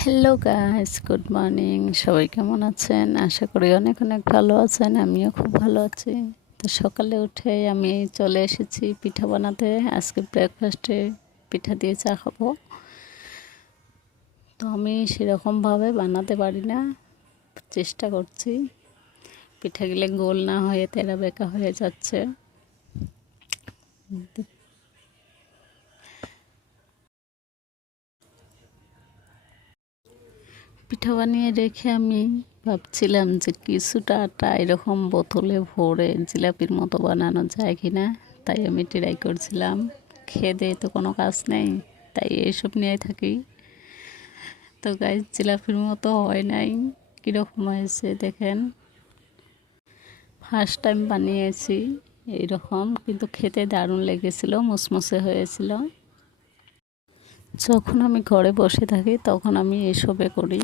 Hello guys, good morning. সবাই কেমন আছেন? আশা করি অনেক অনেক ভালো আছেন। আমিও খুব ভালো আছি। তো সকালে উঠে আমি চলে এসেছি পিঠা বানাতে। আজকে ব্রেকফাস্টে পিঠা দিয়ে চা খাবো। তো আমি সেরকমভাবে বানাতে পারি না, চেষ্টা করছি। পিঠাগুলো গোল না হয়ে তেরা বেঁকা হয়ে যাচ্ছে। পিঠা বানিয়ে রেখে আমি ভাবছিলাম যে কিছুটা আটা এরকম বোতলে ভরে জিলাপির মতো বানানো যায় কি না। তাই আমি ট্রাই করছিলাম। খেয়ে দিয়ে তো কোনো কাজ নেই, তাই এইসব নিয়ে থাকি। তো গাইস, জিলাপির মতো হয় নাই। কীরকম হয়েছে দেখেন। ফার্স্ট টাইম বানিয়েছি এইরকম, কিন্তু খেতে দারুণ লেগেছিল, মুসমুসে হয়েছিল। যখন আমি ঘরে বসে থাকি তখন আমি এসবে করি।